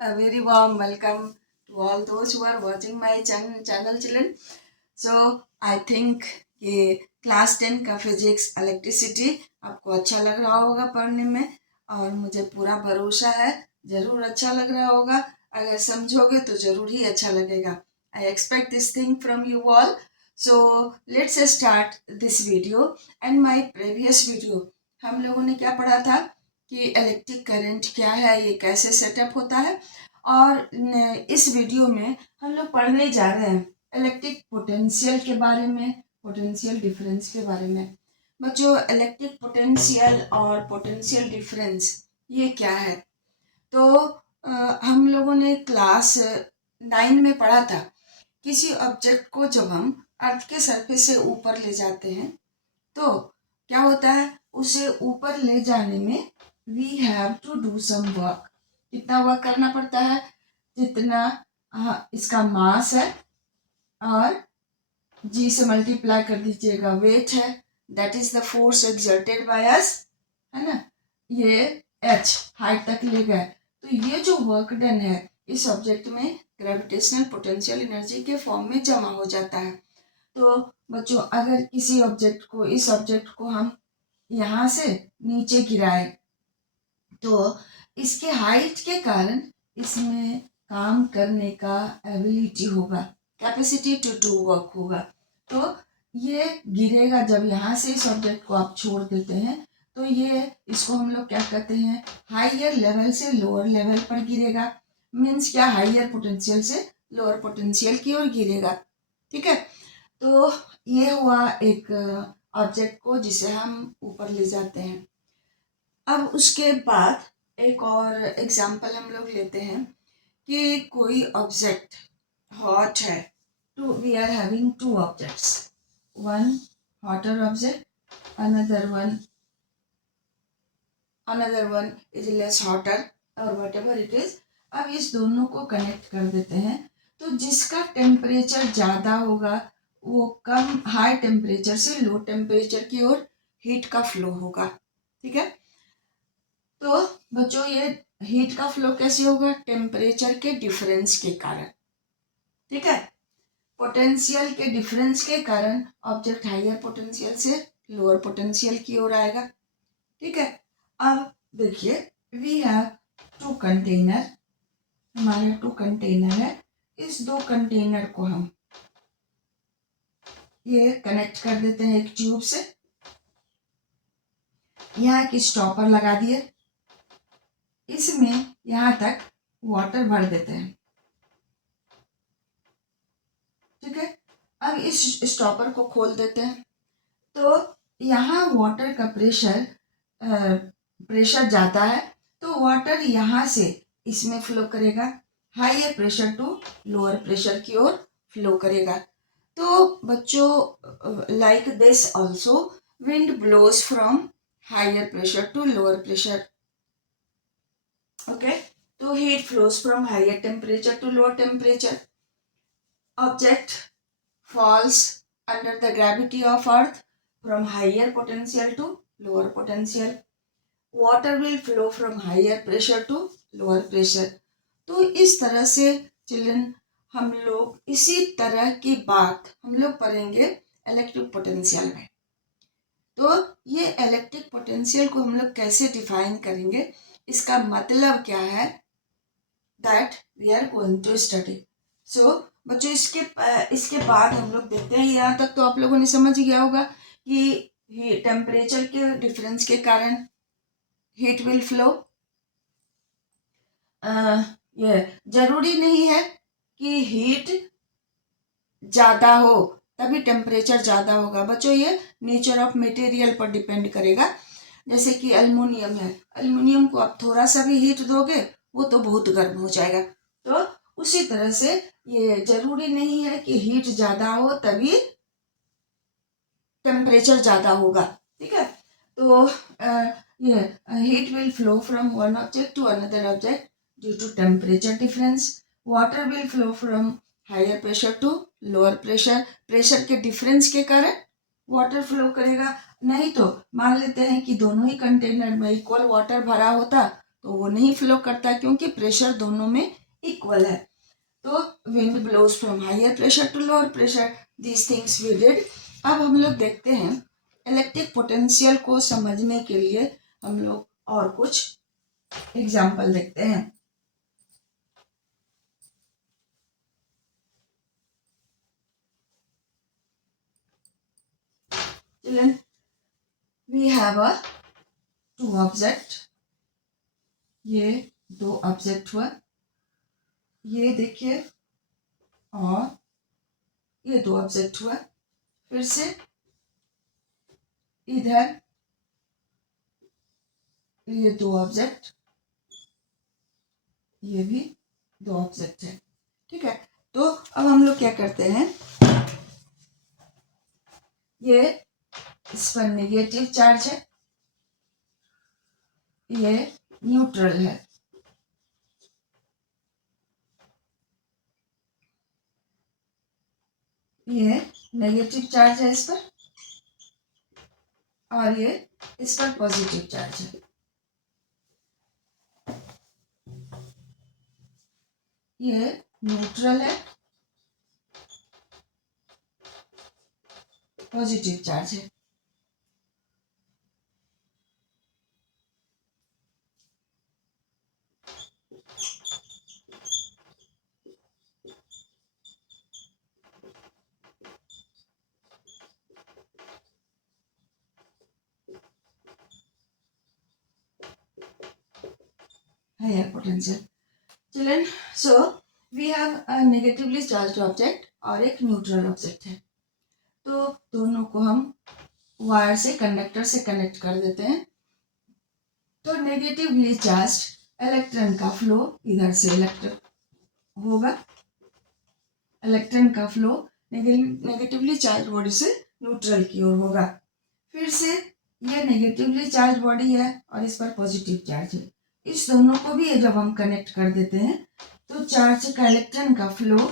A very warm welcome to all those who are watching my channel children. So I think ये class 10 का physics electricity आपको अच्छा लग रहा होगा पढ़ने में, और मुझे पूरा भरोसा है ज़रूर अच्छा लग रहा होगा। अगर समझोगे तो ज़रूर ही अच्छा लगेगा। I expect this thing from you all. So let's start this video and my previous video. हम लोगों ने क्या पढ़ा था कि इलेक्ट्रिक करंट क्या है, ये कैसे सेटअप होता है, और इस वीडियो में हम लोग पढ़ने जा रहे हैं इलेक्ट्रिक पोटेंशियल के बारे में, पोटेंशियल डिफरेंस के बारे में। बच्चों, इलेक्ट्रिक पोटेंशियल और पोटेंशियल डिफरेंस ये क्या है? तो हम लोगों ने क्लास 9 में पढ़ा था, किसी ऑब्जेक्ट को जब हम अर्थ के सरफेस से ऊपर ले जाते हैं तो क्या होता है, उसे ऊपर ले जाने में we have to do some work. कितना वर्क करना पड़ता है? जितना इसका मास है और जी से मल्टीप्लाई कर दीजिएगा, वेट है, that is the force exerted by us, है ना। ये एच हाइट तक ले गए, तो ये जो वर्क डन है इस ऑब्जेक्ट में ग्रेविटेशनल पोटेंशियल एनर्जी के फॉर्म में जमा हो जाता है। तो बच्चों, अगर किसी ऑब्जेक्ट को, इस ऑब्जेक्ट को हम यहाँ से नीचे गिराए तो इसके हाइट के कारण इसमें काम करने का एबिलिटी होगा, कैपेसिटी टू डू वर्क होगा। तो ये गिरेगा, जब यहाँ से इस ऑब्जेक्ट को आप छोड़ देते हैं तो ये, इसको हम लोग क्या कहते हैं, हाइयर लेवल से लोअर लेवल पर गिरेगा। मीन्स क्या, हाइयर पोटेंशियल से लोअर पोटेंशियल की ओर गिरेगा। ठीक है, तो ये हुआ एक ऑब्जेक्ट को जिसे हम ऊपर ले जाते हैं। अब उसके बाद एक और एग्जाम्पल हम लोग लेते हैं कि कोई ऑब्जेक्ट हॉट है। Two we are having two objects, one hotter object, another one is less hotter और whatever it is। अब इस दोनों को कनेक्ट कर देते हैं, तो जिसका टेम्परेचर ज़्यादा होगा वो कम हाई टेम्परेचर से लो टेम्परेचर की ओर हीट का फ्लो होगा। ठीक है, तो बच्चों ये हीट का फ्लो कैसे होगा? टेम्परेचर के डिफरेंस के कारण। ठीक है, पोटेंशियल के डिफरेंस के कारण ऑब्जेक्ट हाइयर पोटेंशियल से लोअर पोटेंशियल की ओर आएगा। ठीक है, अब देखिए, वी हैव टू कंटेनर, हमारे 2 कंटेनर है। इस 2 कंटेनर को हम ये कनेक्ट कर देते हैं एक ट्यूब से। यहाँ एक स्टॉपर लगा दिए, इसमें यहाँ तक वाटर भर देते हैं। ठीक है, अब इस स्टॉपर को खोल देते हैं, तो यहाँ वाटर का प्रेशर जाता है, तो वाटर यहाँ से इसमें फ्लो करेगा, higher pressure to lower pressure की ओर फ्लो करेगा। तो बच्चों, like this also wind blows from higher pressure to lower pressure. Okay, तो heat flows from higher temperature to lower temperature. Object falls under the gravity of earth from higher potential to lower potential. Water will flow from higher pressure to lower pressure. तो इस तरह से children हम लोग इसी तरह की बात हम लोग पढ़ेंगे इलेक्ट्रिक पोटेंशियल में। तो ये इलेक्ट्रिक पोटेंशियल को हम लोग कैसे डिफाइन करेंगे, इसका मतलब क्या है, that we are going to study. So बच्चों, इसके बाद हम लोग देखते हैं, यहाँ तक तो आप लोगों ने समझ गया होगा कि टेम्परेचर के डिफरेंस के कारण हीट विल फ्लो। ये जरूरी नहीं है कि हीट ज़्यादा हो तभी टेम्परेचर ज़्यादा होगा। बच्चों, ये नेचर ऑफ मटेरियल पर डिपेंड करेगा। जैसे कि एल्युमिनियम है, एल्युमिनियम को आप थोड़ा सा भी हीट दोगे वो तो बहुत गर्म हो जाएगा। तो उसी तरह से ये जरूरी नहीं है कि हीट ज़्यादा हो तभी टेम्परेचर ज़्यादा होगा। ठीक है, तो ये heat will flow from one object to another object due to temperature difference. Water will flow from higher pressure to lower pressure, pressure के डिफरेंस के कारण वाटर फ्लो करेगा। नहीं तो मान लेते हैं कि दोनों ही कंटेनर में इक्वल वाटर भरा होता तो वो नहीं फ्लो करता क्योंकि प्रेशर दोनों में इक्वल है। तो wind blows from higher pressure to lower pressure, these things we did. अब हम लोग देखते हैं इलेक्ट्रिक पोटेंशियल को समझने के लिए हम लोग और कुछ एग्जाम्पल देखते हैं। Children, we have a two object, ये दो ऑब्जेक्ट हुआ, ये देखिए, और ये दो ऑब्जेक्ट हुआ। फिर से इधर ये दो ऑब्जेक्ट, ये भी दो ऑब्जेक्ट है, ठीक है। तो अब हम लोग क्या करते हैं, ये इस पर नेगेटिव चार्ज है, ये न्यूट्रल है, ये नेगेटिव चार्ज है इस पर, और ये इस पर पॉजिटिव चार्ज है। ये न्यूट्रल है, पॉजिटिव चार्ज है। Higher potential. Children, so we have a negatively charged object और एक न्यूट्रल ऑब्जेक्ट है। तो दोनों को हम वायर से, कंडक्टर से कनेक्ट कर देते हैं। तो नेगेटिवली चार्ज्ड इलेक्ट्रॉन का फ्लो इधर से इलेक्ट्रॉन होगा, इलेक्ट्रॉन का फ्लो नेगेटिवली चार्ज बॉडी से न्यूट्रल की ओर होगा। फिर से ये नेगेटिवली चार्ज बॉडी है और इस पर पॉजिटिव चार्ज है। इस दोनों को भी जब हम कनेक्ट कर देते हैं तो चार्ज का, इलेक्ट्रॉन का फ्लो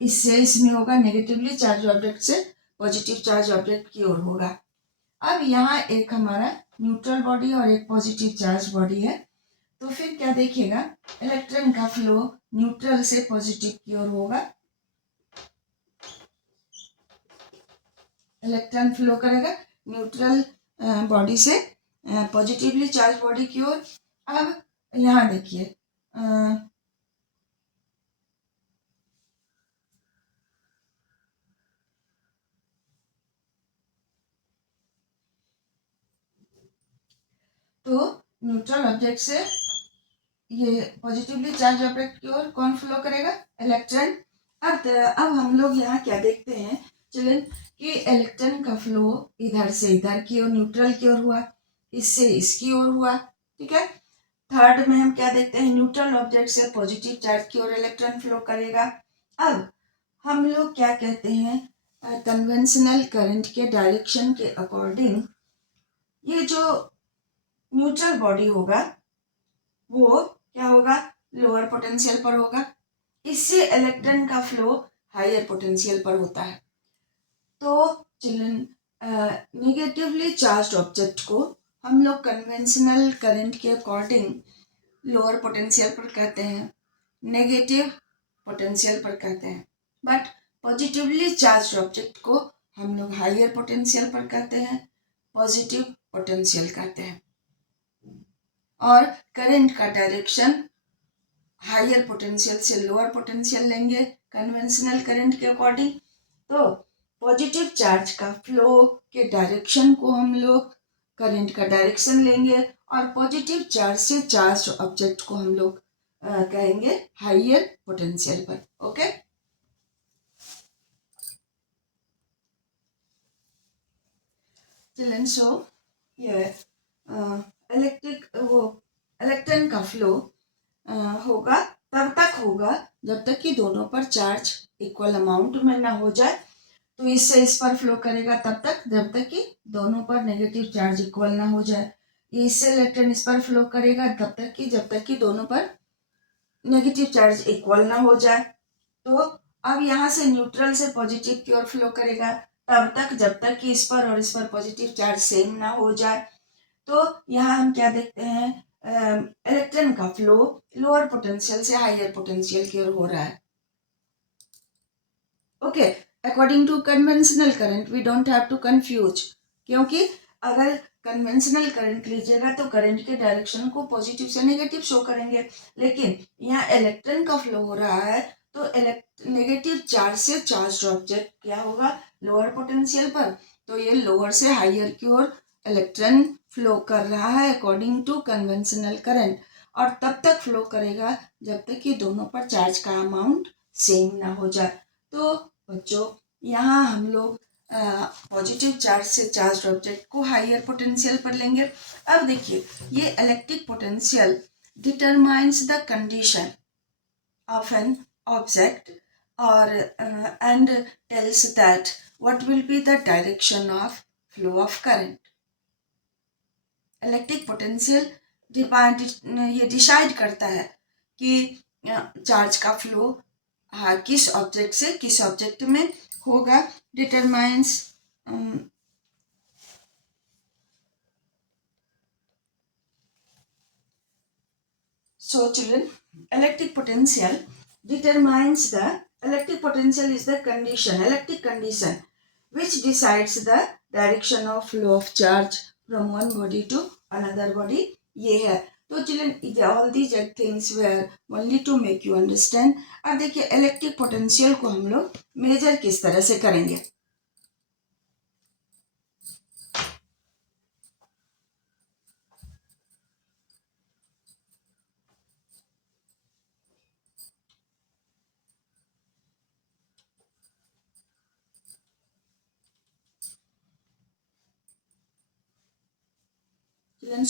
इससे इसमें होगा, नेगेटिवली चार्ज ऑब्जेक्ट से पॉजिटिव चार्ज ऑब्जेक्ट की ओर होगा। अब यहाँ एक हमारा न्यूट्रल बॉडी और एक पॉजिटिव चार्ज बॉडी है, तो फिर क्या देखिएगा, इलेक्ट्रॉन का फ्लो न्यूट्रल से पॉजिटिव की ओर होगा, इलेक्ट्रॉन फ्लो करेगा न्यूट्रल बॉडी से पॉजिटिवली चार्ज बॉडी की ओर। अब यहाँ देखिए, तो न्यूट्रल ऑब्जेक्ट से ये पॉजिटिवली चार्ज ऑब्जेक्ट की ओर कौन फ्लो करेगा, इलेक्ट्रॉन। अब हम लोग यहाँ क्या देखते हैं चिल्ड्रन, कि इलेक्ट्रॉन का फ्लो इधर से इधर की ओर, न्यूट्रल की ओर हुआ, इससे इसकी ओर हुआ, ठीक है। थर्ड में हम क्या देखते हैं, न्यूट्रल ऑब्जेक्ट से पॉजिटिव चार्ज की ओर इलेक्ट्रॉन फ्लो करेगा। अब हम लोग क्या कहते हैं, कन्वेंशनल करंट के डायरेक्शन के अकॉर्डिंग ये जो न्यूट्रल बॉडी होगा वो क्या होगा, लोअर पोटेंशियल पर होगा, इससे इलेक्ट्रॉन का फ्लो हायर पोटेंशियल पर होता है। तो चिल्ड्रन, नेगेटिवली चार्ज ऑब्जेक्ट को हम लोग कन्वेंशनल करंट के अकॉर्डिंग लोअर पोटेंशियल पर कहते हैं, नेगेटिव पोटेंशियल पर कहते हैं। बट पॉजिटिवली चार्ज ऑब्जेक्ट को हम लोग हायर पोटेंशियल पर कहते हैं, पॉजिटिव पोटेंशियल कहते हैं। और करंट का डायरेक्शन हायर पोटेंशियल से लोअर पोटेंशियल लेंगे कन्वेंशनल करंट के अकॉर्डिंग। तो पॉजिटिव चार्ज का फ्लो के डायरेक्शन को हम लोग करंट का डायरेक्शन लेंगे, और पॉजिटिव चार्ज से चार्ज ऑब्जेक्ट को हम लोग कहेंगे हायर पोटेंशियल पर। ओके, चिल्ड्रन, सो ये इलेक्ट्रॉन का फ्लो होगा तब तक होगा जब तक कि दोनों पर चार्ज इक्वल अमाउंट में ना हो जाए। तो इससे इस पर फ्लो करेगा तब तक जब तक कि दोनों पर नेगेटिव चार्ज इक्वल ना हो जाए। इससे इलेक्ट्रॉन इस पर फ्लो करेगा तब तक कि जब तक कि दोनों पर नेगेटिव चार्ज इक्वल ना हो जाए। तो अब यहाँ से न्यूट्रल से पॉजिटिव की ओर फ्लो करेगा तब तक जब तक कि इस पर और इस पर पॉजिटिव चार्ज सेम ना हो जाए। तो यहाँ हम क्या देखते हैं, इलेक्ट्रॉन का फ्लो लोअर पोटेंशियल से हायर पोटेंशियल की ओर हो रहा है. Okay, according to conventional current we don't have to confuse, क्योंकि अगर कन्वेंशनल करंट लीजिएगा तो करंट के डायरेक्शन को पॉजिटिव से नेगेटिव शो करेंगे, लेकिन यहाँ इलेक्ट्रॉन का फ्लो हो रहा है तो नेगेटिव चार्ज से चार्ज ऑब्जेक्ट क्या होगा लोअर पोटेंशियल पर, तो ये लोअर से हायर की ओर इलेक्ट्रॉन फ्लो कर रहा है अकॉर्डिंग टू कन्वेंशनल करंट, और तब तक फ्लो करेगा जब तक कि दोनों पर चार्ज का अमाउंट सेम ना हो जाए. तो बच्चों यहाँ हम लोग पॉजिटिव चार्ज से चार्ज ऑब्जेक्ट को हायर पोटेंशियल पर लेंगे. अब देखिए ये electric potential determines the condition of an object और and tells that what will be the direction of flow of current. Electric potential ये डिसाइड करता है कि चार्ज का फ्लो किस ऑब्जेक्ट से किस ऑब्जेक्ट में होगा. Determines so children, electric potential determines the electric potential is the condition, electric condition which decides the direction of flow of charge from one body to another body. ये है. तो children all these things were only to make you understand. अब देखिए electric potential को हम लोग major किस तरह से करेंगे.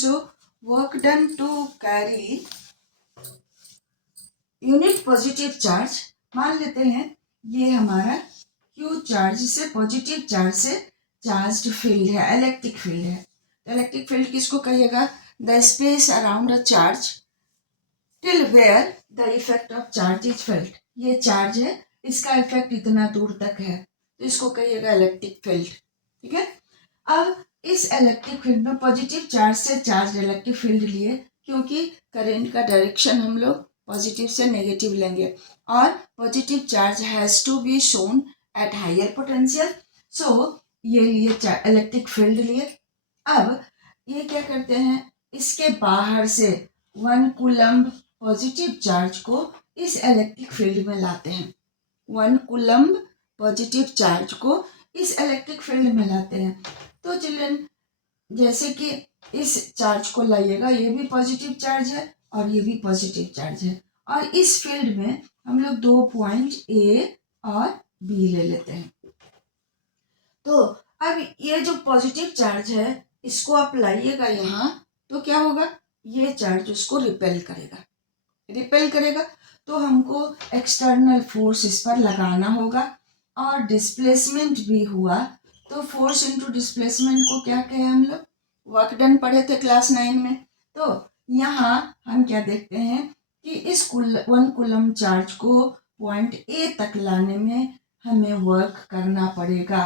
So work done to carry unit positive charge, मान लेते हैं ये हमारा क्यू चार्ज से पॉजिटिव चार्ज से चार्ज्ड फील्ड है, इलेक्ट्रिक फील्ड है. इलेक्ट्रिक फील्ड किसको कहिएगा the space around a charge till where the effect of charge is felt. ये चार्ज है इसका इफेक्ट इतना दूर तक है तो इसको कहिएगा इलेक्ट्रिक फील्ड. ठीक है. अब इस इलेक्ट्रिक फील्ड में पॉजिटिव चार्ज से चार्ज इलेक्ट्रिक फील्ड लिए क्योंकि करंट का डायरेक्शन हम लोग पॉजिटिव से नेगेटिव लेंगे और positive charge has to be shown at higher potential. So ये लिए इलेक्ट्रिक फील्ड लिए. अब ये क्या करते हैं इसके बाहर से 1 कूलम्ब पॉजिटिव चार्ज को इस इलेक्ट्रिक फील्ड में लाते हैं. 1 कूलम्ब पॉजिटिव चार्ज को इस इलेक्ट्रिक फील्ड में लाते हैं. तो चिल्ड्रन जैसे कि इस चार्ज को लाइएगा ये भी पॉजिटिव चार्ज है और ये भी पॉजिटिव चार्ज है और इस फील्ड में हम लोग 2 पॉइंट ए और बी ले लेते हैं. तो अब ये जो पॉजिटिव चार्ज है इसको आप लाइएगा यहाँ तो क्या होगा ये चार्ज उसको रिपेल करेगा तो हमको एक्सटर्नल फोर्स इस पर लगाना होगा और डिस्प्लेसमेंट भी हुआ तो फोर्स इनटू डिस्प्लेसमेंट को क्या कहे हम लोग वर्क डन पढ़े थे क्लास 9 में. तो यहाँ हम क्या देखते हैं कि इस 1 कूलम चार्ज को पॉइंट ए तक लाने में हमें वर्क करना पड़ेगा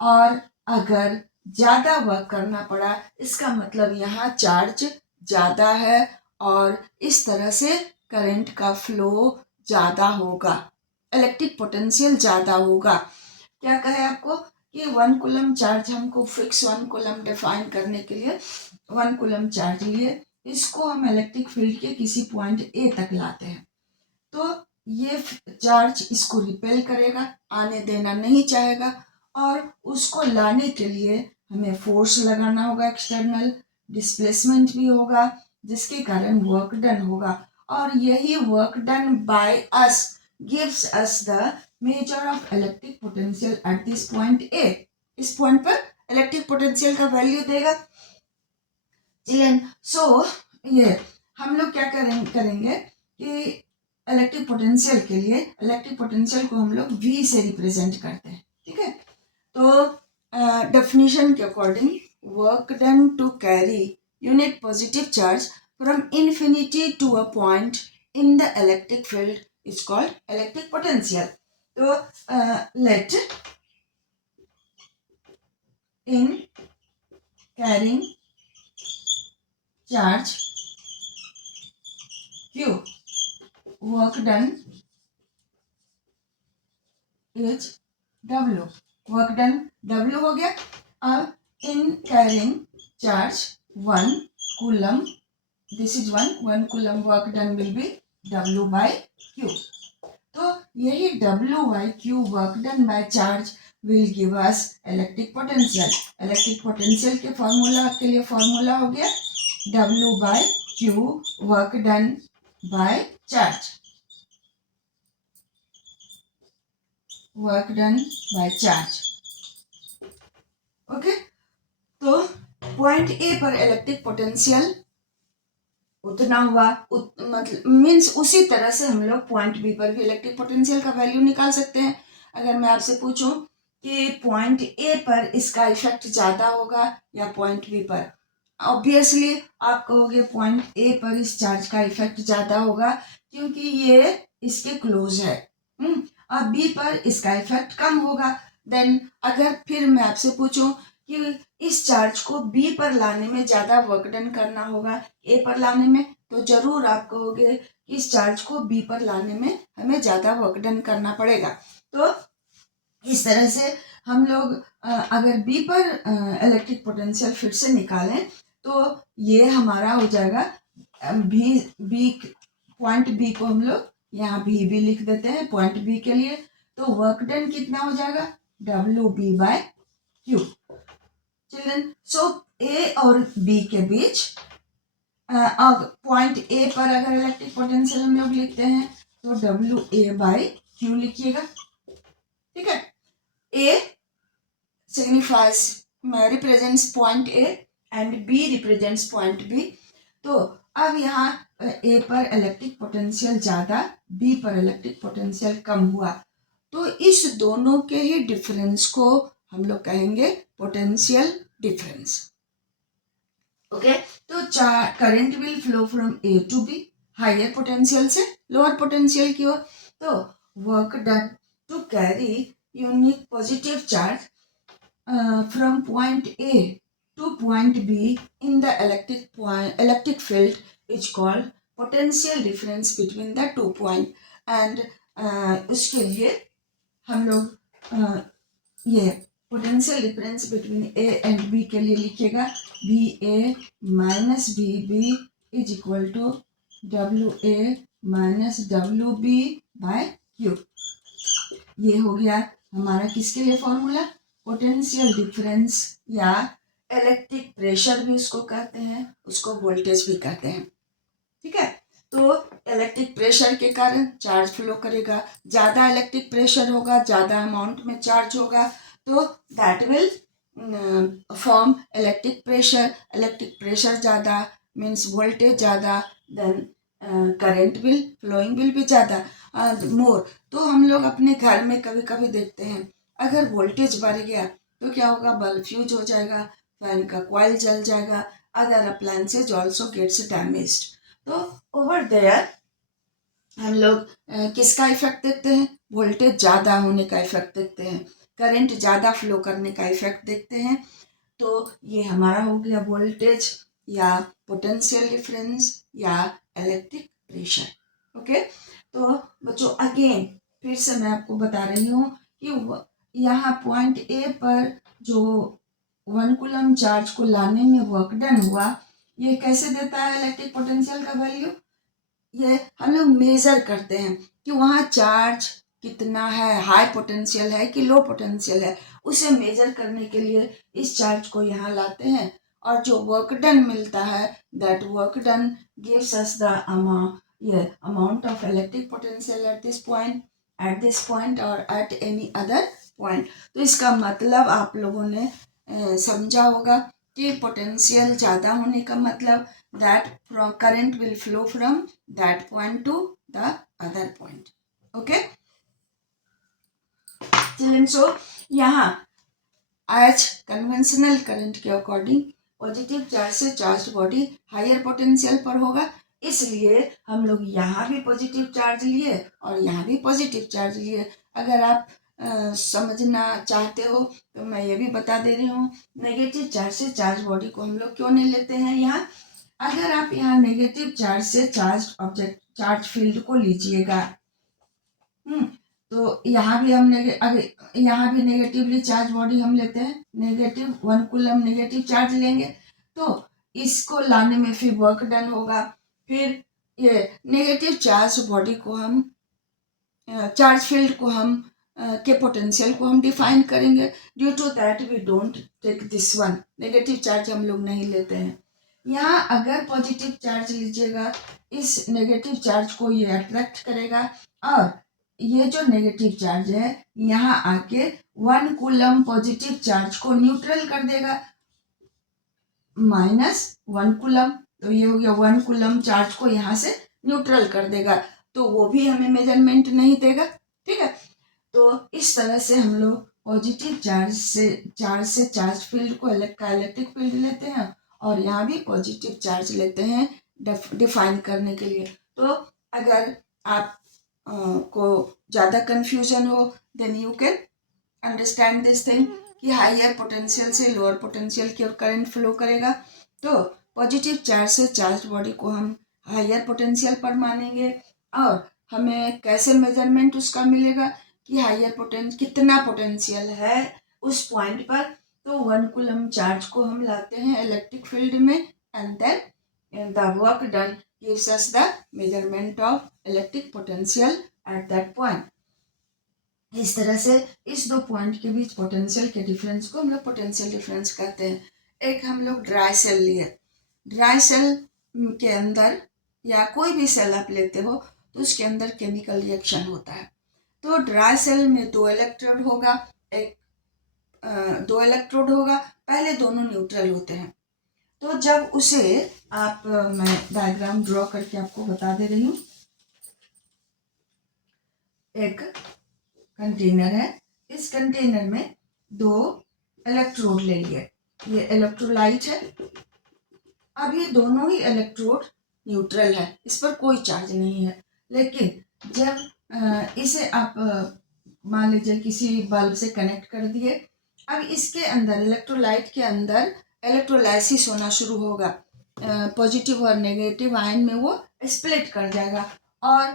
और अगर ज़्यादा वर्क करना पड़ा इसका मतलब यहाँ चार्ज ज़्यादा है और इस तरह से करंट का फ्लो ज़्यादा होगा, इलेक्ट्रिक पोटेंशियल ज़्यादा होगा. क्या कहे आपको कि 1 कूलम चार्ज हमको फिक्स 1 कूलम डिफाइन करने के लिए 1 कूलम चार्ज लिए इसको हम इलेक्ट्रिक फील्ड के किसी पॉइंट ए तक लाते हैं तो ये चार्ज इसको रिपेल करेगा, आने देना नहीं चाहेगा और उसको लाने के लिए हमें फोर्स लगाना होगा, एक्सटर्नल डिस्प्लेसमेंट भी होगा जिसके कारण वर्क डन होगा और यही work done by us gives us the measure of electric potential at this point A. इस पॉइंट पर इलेक्ट्रिक पोटेंशियल का वैल्यू देगा. सो ये हम लोग क्या करेंगे कि इलेक्ट्रिक पोटेंशियल के लिए इलेक्ट्रिक पोटेंशियल को हम लोग V से रिप्रेजेंट करते हैं. ठीक है. तो डेफिनेशन के according work done to carry unit positive charge from infinity to a point in the electric field is called electric potential. तो let in carrying charge Q, work done is W, work done W हो गया. अब in carrying charge 1 coulomb, this is 1 coulomb, work done will be W by Q. तो यही W by Q work done by charge will give us electric potential. Electric potential के formula के लिए formula हो गया W by Q work done by charge, work done by charge. Okay, तो point A पर electric potential उतना हुआ, मतलब मीन्स उसी तरह से हम लोग पॉइंट बी पर भी इलेक्ट्रिक पोटेंशियल का वैल्यू निकाल सकते हैं. अगर मैं आपसे पूछूं कि पॉइंट ए पर इसका इफेक्ट ज़्यादा होगा या पॉइंट बी पर, ऑब्वियसली आप कहोगे पॉइंट ए पर इस चार्ज का इफेक्ट ज़्यादा होगा क्योंकि ये इसके क्लोज है. और बी पर इसका इफेक्ट कम होगा. देन अगर फिर मैं आपसे पूछूं कि इस चार्ज को बी पर लाने में ज़्यादा वर्क डन करना होगा ए पर लाने में, तो जरूर आप कहोगे कि इस चार्ज को बी पर लाने में हमें ज़्यादा वर्क डन करना पड़ेगा. तो इस तरह से हम लोग अगर बी पर इलेक्ट्रिक पोटेंशियल फिर से निकालें तो ये हमारा हो जाएगा बी पॉइंट बी को हम लोग यहाँ भी लिख देते हैं पॉइंट बी के लिए. तो वर्क डन कितना हो जाएगा W B by Q. Children, so A और बी के बीच अब पॉइंट ए पर अगर इलेक्ट्रिक पोटेंशियल हम लोग लिखते हैं तो डब्ल्यू ए बाई क्यू लिखिएगा. ठीक है, A signifies represents point A and B represents point B. तो अब यहाँ ए पर इलेक्ट्रिक पोटेंशियल ज़्यादा, बी पर इलेक्ट्रिक पोटेंशियल कम हुआ, तो इस दोनों के ही डिफरेंस को हम लोग कहेंगे पोटेंशियल डिफरेंस. ओके, तो current will flow from A to B, higher potential से लोअर पोटेंशियल की ओर. तो work done to carry unique positive charge from point A to point B in the electric field is called potential difference between the two point. And उसके लिए हम लोग ये potential difference between A and B के लिए लिखिएगा V A minus V B is equal to W A minus W B by Q. ये हो गया हमारा किसके लिए फॉर्मूला, पोटेंशियल डिफरेंस या इलेक्ट्रिक प्रेशर भी उसको कहते हैं, उसको वोल्टेज भी कहते हैं. ठीक है, तो इलेक्ट्रिक प्रेशर के कारण चार्ज फ्लो करेगा, ज़्यादा इलेक्ट्रिक प्रेशर होगा, ज़्यादा अमाउंट में चार्ज होगा, तो that will form electric pressure. Electric pressure ज़्यादा मीन्स वोल्टेज ज़्यादा, then current will flowing will भी ज़्यादा मोर. तो हम लोग अपने घर में कभी कभी देखते हैं अगर वोल्टेज बढ़ गया तो क्या होगा, बल्ब फ्यूज हो जाएगा, फैन का कॉइल जल जाएगा, other appliances also gets damaged. तो ओवर देयर हम लोग किसका इफेक्ट देखते हैं, वोल्टेज ज़्यादा होने का इफेक्ट देखते हैं, करंट ज़्यादा फ्लो करने का इफेक्ट देखते हैं. तो ये हमारा हो गया वोल्टेज या पोटेंशियल डिफरेंस या इलेक्ट्रिक प्रेशर. ओके, तो बच्चों अगेन फिर से मैं आपको बता रही हूँ कि यहाँ पॉइंट ए पर जो 1 कूलम चार्ज को लाने में वर्क डन हुआ, ये कैसे देता है इलेक्ट्रिक पोटेंशियल का वैल्यू. ये हम लोग मेजर करते हैं कि वहाँ चार्ज कितना है, हाई पोटेंशियल है कि लो पोटेंशियल है, उसे मेजर करने के लिए इस चार्ज को यहाँ लाते हैं और जो वर्क डन मिलता है that work done gives us the amount of electric potential at this point और एट एनी अदर पॉइंट. तो इसका मतलब आप लोगों ने समझा होगा कि पोटेंशियल ज़्यादा होने का मतलब that from current will flow from that point to the other point. Okay, children, so यहाँ आज कन्वेंशनल करंट के अकॉर्डिंग पॉजिटिव चार्ज से चार्ज बॉडी हायर पोटेंशियल पर होगा, इसलिए हम लोग यहाँ भी पॉजिटिव चार्ज लिए और यहाँ भी पॉजिटिव चार्ज लिए. अगर आप समझना चाहते हो तो मैं ये भी बता दे रही हूँ नेगेटिव चार्ज से चार्ज बॉडी को हम लोग क्यों नहीं लेते हैं यहाँ. अगर आप यहाँ नेगेटिव चार्ज से चार्ज फील्ड को लीजिएगा, तो यहाँ भी हम अगर यहाँ भी नेगेटिवली चार्ज बॉडी हम लेते हैं, नेगेटिव 1 कूलम नेगेटिव चार्ज लेंगे, तो इसको लाने में फिर वर्क डन होगा। फिर ये नेगेटिव चार्ज बॉडी को हम चार्ज फील्ड को हम के पोटेंशियल को हम डिफाइन करेंगे। Due to that we don't take this one, negative charge हम लोग नहीं लेते हैं। यहाँ अगर पॉजिटिव चार्ज लीजिएगा, इस नेगेटिव चार्ज को ये अट्रैक्ट करेगा और ये जो नेगेटिव चार्ज है यहाँ आके 1 कूलम पॉजिटिव चार्ज को न्यूट्रल कर देगा, -1 कूलम, तो ये हो गया 1 कूलम चार्ज को यहाँ से न्यूट्रल कर देगा, तो वो भी हमें मेजरमेंट नहीं देगा। ठीक है, तो इस तरह से हम लोग पॉजिटिव चार्ज से चार्ज फील्ड को इलेक्ट्रिक फील्ड लेते हैं और यहाँ भी पॉजिटिव चार्ज लेते हैं डिफाइन करने के लिए। तो अगर आप को ज़्यादा कंफ्यूजन हो, then you can understand this thing कि हायर पोटेंशियल से लोअर पोटेंशियल की ओर करंट फ्लो करेगा। तो पॉजिटिव चार्ज से चार्ज बॉडी को हम हायर पोटेंशियल पर मानेंगे और हमें कैसे मेजरमेंट उसका मिलेगा कि हायर कितना पोटेंशियल है उस पॉइंट पर। तो 1 कूलम चार्ज को हम लाते हैं इलेक्ट्रिक फील्ड में and then the work done gives us the measurement of electric potential at that point. इस तरह से इस दो पॉइंट के बीच पोटेंशियल के डिफरेंस को हम लोग पोटेंशियल डिफरेंस कहते हैं। एक हम लोग ड्राई सेल लिए, ड्राई सेल के अंदर या कोई भी सेल आप लेते हो तो उसके अंदर केमिकल रिएक्शन होता है। तो ड्राई सेल में 2 इलेक्ट्रोड होगा, दो इलेक्ट्रोड होगा, पहले दोनों न्यूट्रल होते हैं। तो जब उसे आप मैं डायग्राम ड्रॉ करके आपको बता दे रही हूँ। एक कंटेनर है, इस कंटेनर में 2 इलेक्ट्रोड ले लिए, ये इलेक्ट्रोलाइट है। अब ये दोनों ही इलेक्ट्रोड न्यूट्रल है, इस पर कोई चार्ज नहीं है। लेकिन जब इसे आप मान लीजिए किसी बल्ब से कनेक्ट कर दिए, अब इसके अंदर इलेक्ट्रोलाइट के अंदर इलेक्ट्रोलाइसिस होना शुरू होगा, पॉजिटिव और नेगेटिव आयन में वो स्प्लिट कर जाएगा और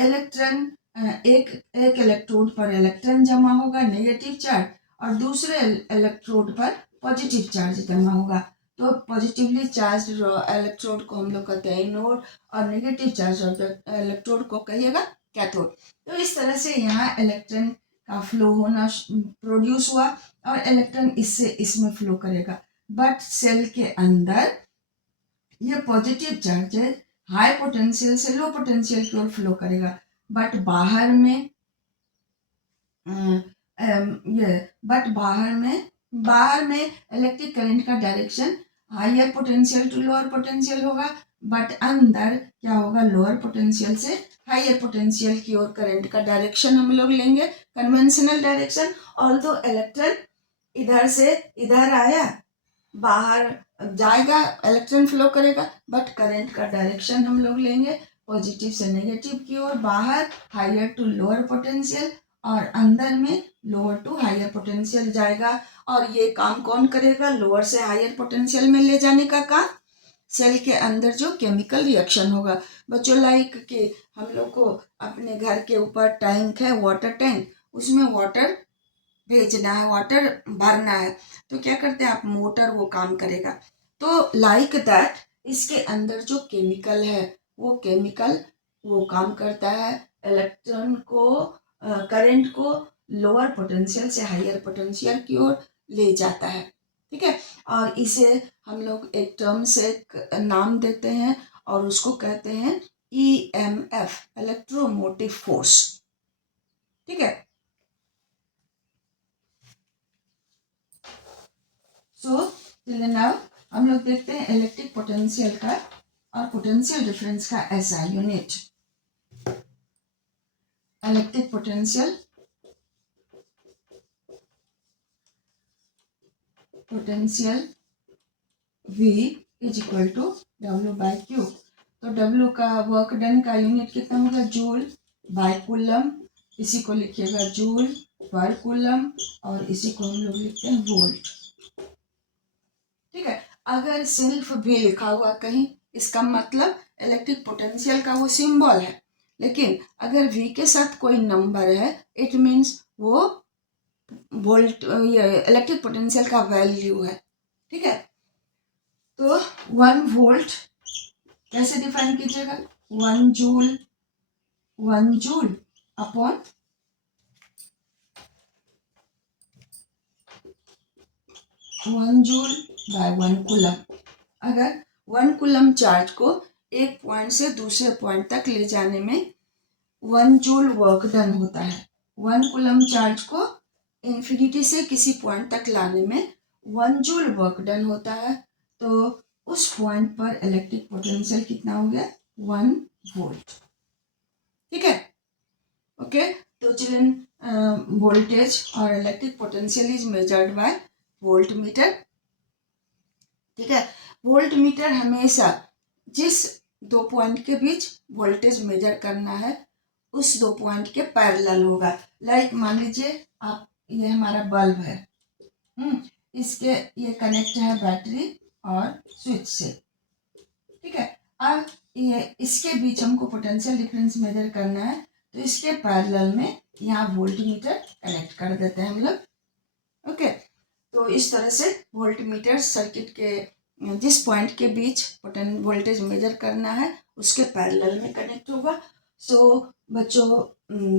इलेक्ट्रॉन एक इलेक्ट्रोड पर इलेक्ट्रॉन जमा होगा नेगेटिव चार्ज और दूसरे इलेक्ट्रोड पर पॉजिटिव चार्ज जमा होगा। तो पॉजिटिवली चार्ज इलेक्ट्रोड को हम लोग कहते हैं एनोड और नेगेटिव चार्ज इलेक्ट्रोड को कहिएगा कैथोड। तो इस तरह से यहाँ इलेक्ट्रॉन का फ्लो होना प्रोड्यूस हुआ और इलेक्ट्रॉन इससे इसमें फ्लो करेगा। बट सेल के अंदर ये पॉजिटिव चार्ज हाई पोटेंशियल से लो पोटेंशियल की ओर फ्लो करेगा, बट बाहर में बाहर में इलेक्ट्रिक करंट का direction higher potential to lower potential होगा, बट अंदर क्या होगा, लोअर पोटेंशियल से हायर पोटेंशियल की ओर करंट का डायरेक्शन हम लोग लेंगे, कन्वेंशनल डायरेक्शन। ऑल्दो इलेक्ट्रॉन इधर से इधर आया, बाहर जाएगा, इलेक्ट्रॉन फ्लो करेगा, बट करंट का डायरेक्शन हम लोग लेंगे पॉजिटिव से नेगेटिव की ओर, बाहर हायर टू लोअर पोटेंशियल और अंदर में लोअर टू हायर पोटेंशियल जाएगा। और ये काम कौन करेगा, लोअर से हायर पोटेंशियल में ले जाने का काम सेल के अंदर जो केमिकल रिएक्शन होगा। बच्चों लाइक कि हम लोग को अपने घर के ऊपर टैंक है, वाटर टैंक, उसमें वाटर भेजना है, वाटर भरना है, तो क्या करते हैं आप, मोटर वो काम करेगा। तो लाइक दैट इसके अंदर जो केमिकल है वो केमिकल वो काम करता है, इलेक्ट्रॉन को करंट को लोअर पोटेंशियल से हायर पोटेंशियल की ओर ले जाता है। ठीक है, और इसे हम लोग एक टर्म से नाम देते हैं और उसको कहते हैं EMF, इलेक्ट्रोमोटिव फोर्स। ठीक है, सो नाउ हम लोग देखते हैं इलेक्ट्रिक पोटेंशियल का और पोटेंशियल डिफरेंस का ऐसा unit. Electric potential V is equal to W/Q। तो W का वर्क डन का यूनिट कितना होगा, जूल बाय कूलम, इसी को लिखिएगा जूल पर कूलम और इसी को हम लोग लिखते हैं वोल्ट। ठीक है, अगर सेल्फ भी लिखा हुआ कहीं, इसका मतलब इलेक्ट्रिक पोटेंशियल का वो सिंबल है। लेकिन अगर V के साथ कोई नंबर है, इट मीन्स वो वोल्ट इलेक्ट्रिक पोटेंशियल का वैल्यू है। ठीक है, तो 1 वोल्ट कैसे डिफाइन कीजिएगा? 1 joule upon 1 joule by 1 coulomb. अगर 1 कूलम चार्ज को एक पॉइंट से दूसरे पॉइंट तक ले जाने में 1 जूल वर्क डन होता है। 1 कूलम चार्ज को इंफिनिटी से किसी पॉइंट तक लाने में 1 जूल वर्क डन होता है। तो उस पॉइंट पर इलेक्ट्रिक पोटेंशियल कितना हो गया? 1 वोल्ट। ठीक है, ओके। तो चिल्ड्रन, वोल्टेज और electric potential is measured by volt meter. ठीक है, वोल्ट मीटर हमेशा जिस दो पॉइंट के बीच वोल्टेज मेजर करना है उस दो पॉइंट के पैरेलल होगा। लाइक मान लीजिए आप, ये हमारा बल्ब है, इसके ये कनेक्ट है बैटरी और स्विच से। ठीक है, अब ये इसके बीच हमको पोटेंशियल डिफरेंस मेजर करना है, तो इसके पैरेलल में यहाँ वोल्ट मीटर कनेक्ट कर देते हैं हम लोग। ओके, तो इस तरह से वोल्ट मीटर सर्किट के जिस पॉइंट के बीच वोल्टेज मेजर करना है उसके पैरेलल में कनेक्ट होगा। सो बच्चों,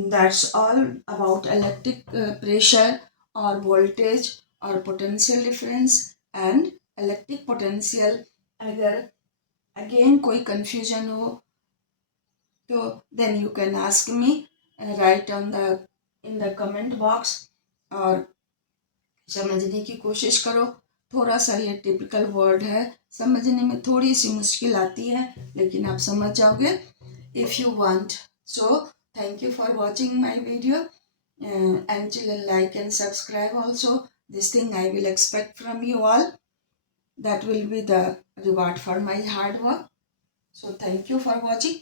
that's all about electric pressure और वोल्टेज और potential difference and electric potential. अगर अगेन कोई कंफ्यूजन हो तो then you can ask me, right on the in the comment box, और समझने की कोशिश करो। थोड़ा सा ये टिपिकल वर्ड है, समझने में थोड़ी सी मुश्किल आती है, लेकिन आप समझ जाओगे if you want. So thank you for watching my video, and children, like and subscribe also. This thing I will expect from you all. That will be the reward for my hard work. So thank you for watching.